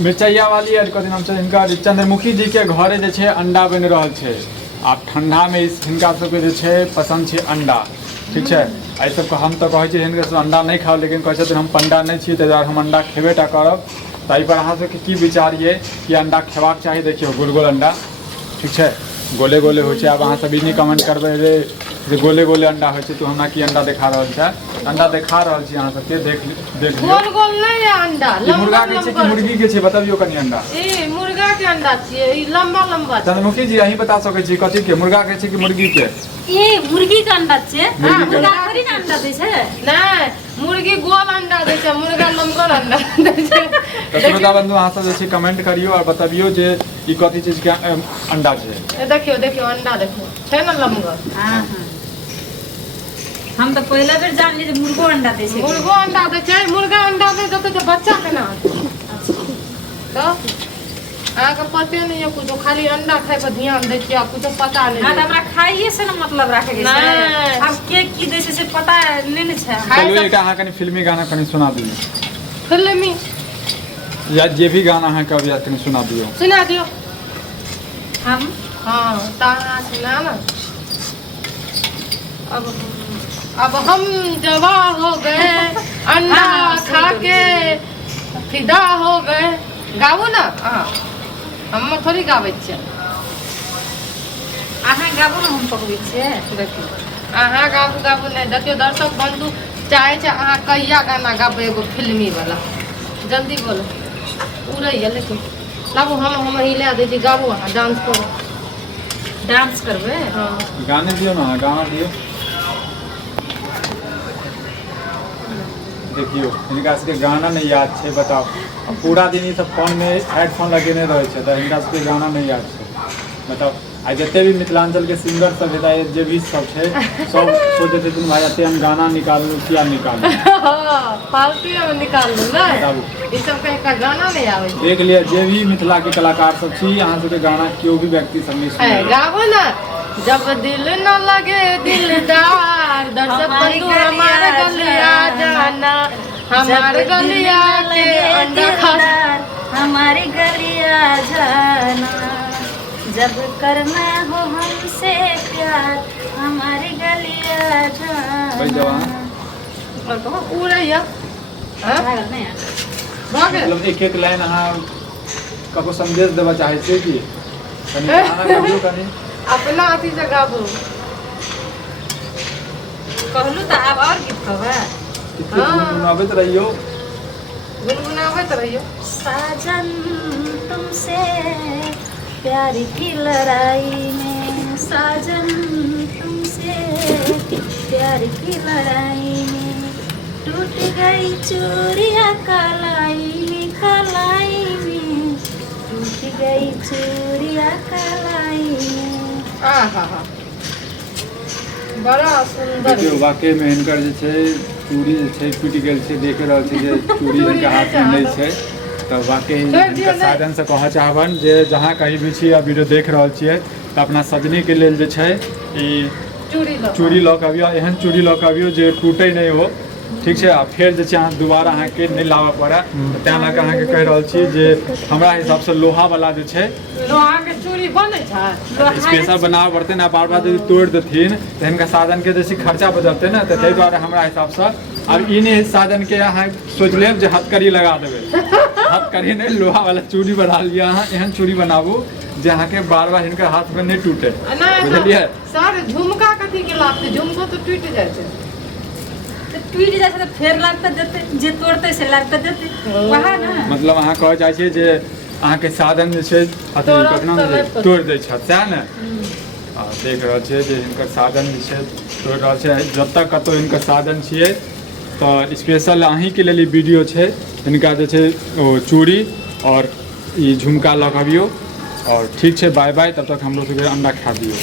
मिर्चैया वाली कथी नाम छै हिनकर चंद्रमुखी जी के घरे जे छै अंडा बनि रहल छै। आब ठंडा में हिनका सबके जे छै पसंद छै अंडा, ठीक छै। एहि सबके हम तऽ कहै छी हिनकर सब अंडा नहीं खाओ, लेकिन कहै छथिन हम पंडा नहीं छी, ताहि दुआरे हम अंडा खेबे टा करब। तऽ एहि पर अहाँ सबके की विचार ये कि अंडा खेबाक चाही? देखियौ गोल गोल अंडा, ठीक छै, गोले गोले होइ छै। आब अहाँ सब ई नहीं कमेंट करबै रे जे गोले गोले अंडा होइ छै, तू हमरा की अंडा देखा रहल छै? अंडा देखा रहल छी अहाँ सबके, देख लियौ। गोल गोल नहीं है अंडा, ई मुर्गा के छै कि मुर्गी के छै बतबियो कनी अंडा। ई मुर्गा के अंडा छियै, ई लंबा लंबा छै। चंद्रमुखी जी अहीं बता सकै छी कथी के, मुर्गा के छै कि मुर्गी के? ये मुर्गी का अंडा छै। मुर्गी के मुर्गा थोड़ी ना अंडा दै छै। नहीं, मुर्गी गोल अंडा दै छै, मुर्गा लंबा अंडा दै छै। तो श्रोता बंधु अहाँ सब जे छै कमेंट करियो और बतबियो जे ई कथी चीज के अंडा छै। देखियो देखियो अंडा देखियो छै ना लंबा। हां हां, हम तो पहले बेर जान ली जे मुर्गो अंडा दै छै। मुर्गो अंडा दै छै, मुर्गा अंडा दै छै तो बच्चा केना तो आके पते नहीं है कुछ, खाली अंडा खाए पर ध्यान दै छियै, कुछ पता नहीं। हां, हमरा खाइए से ना मतलब राखे के छै। अब के की दै छै से पता नहीं ने छै। चलिए एकटा अहाँ कनी फिल्मी गाना कनी सुना दियो, फिल्मी या जे भी गाना अहाँ कभी या कनी सुना दियो। सुना दियो हम हाँ ताना सुना ना। अब हम जवा हो गए, अंडा खा के फिदा हो गए। गाबू ना, हाँ हम थोड़ी गाबै छियै। अहाँ गाबू ना, हम पकबै छियै। देखियो अहाँ गाबू गाबू नहीं, देखियो दर्शक बंधु चाहे छै अहाँ कहिया गाना गाबू एगो फिल्मी वाला, जल्दी बोलो उड़ैया। लेकिन गाबू हम हिला दै छी, गाबू अहाँ डांस करू। डांस करबै? हाँ गाने दियो ना, गाना दियो। देखियो हिनका सबके गाना नहीं याद छै, बताओ। अब पूरा दिन ई सब फोन में हेडफोन लगेने रहे छै, तो हिनका सबके गाना नहीं याद छै, बताओ। आ जते भी मिथिलांचल के सिंगर सब है जे भी सब छै, सब सोचे थे तुम भाई अते हम गाना निकालू क्या निकालू, फालतू में निकाल लू ना। बताबू। ई सब कहीं का गाना नहीं आवे छै। देख लिया जे भी मिथिला के कलाकार सब छी, अहाँ सबके गाना केओ भी व्यक्ति सब नहीं सुने। गाबो ना, जब दिल न लगे दिलदार, दर्शक बंधु हमारे गलिया जाना, हमारे गलिया के अंडा खाना, हमारी गलिया जाना, जब करना हो हमसे प्यार, हमारी गलिया भाई जाना। जवान और कहो उड़ैया। हां भागल नहीं है। भागे मतलब एक एक लाइन अहाँ कको संदेश देबा चाहे छी कि कनी गाना गाबियो कनी अपना अथी से गाबू। कहलू तो अब और गीत कहबे। गुनगुनाबैत रहियो, गुनगुनाबैत रहियो। साजन तुमसे प्यार की लड़ाई में, साजन तुमसे प्यार की लड़ाई में, टूट गई चूड़िया कलाई में, कलाई में, टूट गई चूड़िया कलाई में। आहा हा बड़ा सुंदर। देखियो वाकई में हिनकर जे छै चूड़ी जे छै टूटि गेल छै, देख रहल छी जे चूड़ी हिनका हाथ में नहीं छै। तो वाकई हिनकर साधन से कहऽ चाहबन जे जहाँ कहीं भी छी आ वीडियो देख रहल छियै तऽ अपना सजनी के लेल जे छै ई चूड़ी लऽ कऽ अबियो, एहन चूड़ी लऽ कऽ अबियो जे टूटे नहीं हो, ठीक छै। आ फिर जे छै अहाँ दोबारा अहाँके नहीं लाबऽ पड़े, तेँ लऽ कऽ अहाँके कहि रहल छी जे हमरा हिसाबसँ लोहा वाला जे छै, लोहा के चूड़ी बनै छै, स्पेशल बनाबऽ पड़तै ना, बार बार यदि तोड़ि देथिन तऽ हिनका साधन के जे छै खर्चा बचतै ना, तऽ ताहि दुआरे हमरा हिसाबसँ अब ई नहीं साधन के अहाँ सोचि लेब जे हथकड़ी लगा देबै, हथकड़ी नहीं लोहा वाला चूड़ी बना लिअ। अहाँ एहन चूड़ी बनाबू जे अहाँके बार बार हिनकर हाथ में नहीं टूटे, बुझलियै? सर झुमका कथी के लागतै? झुमको तो टूट जाइ छै। टूट जाइ छै तऽ फेर लागतै देतै, जे तोड़तै से लागतै देतै, वहाँ ना। मतलब अहाँ कहऽ चाहै छियै जे अहाँके साधन जे छै अथी कतना तोड़ि दै छथि, सएह ने? देख रहल छियै जे हिनकर साधन जे छै तोड़ि रहल छै। जतऽ कतौ हिनकर साधन छियै तऽ स्पेशल अहींके लेल ई वीडियो छै। हिनका जे छै ओ चूड़ी और ई झुमका लऽ कऽ अबियौ, और ठीक छै, बाय बाय। तब तक हमरो सबके अंडा खा दियौ।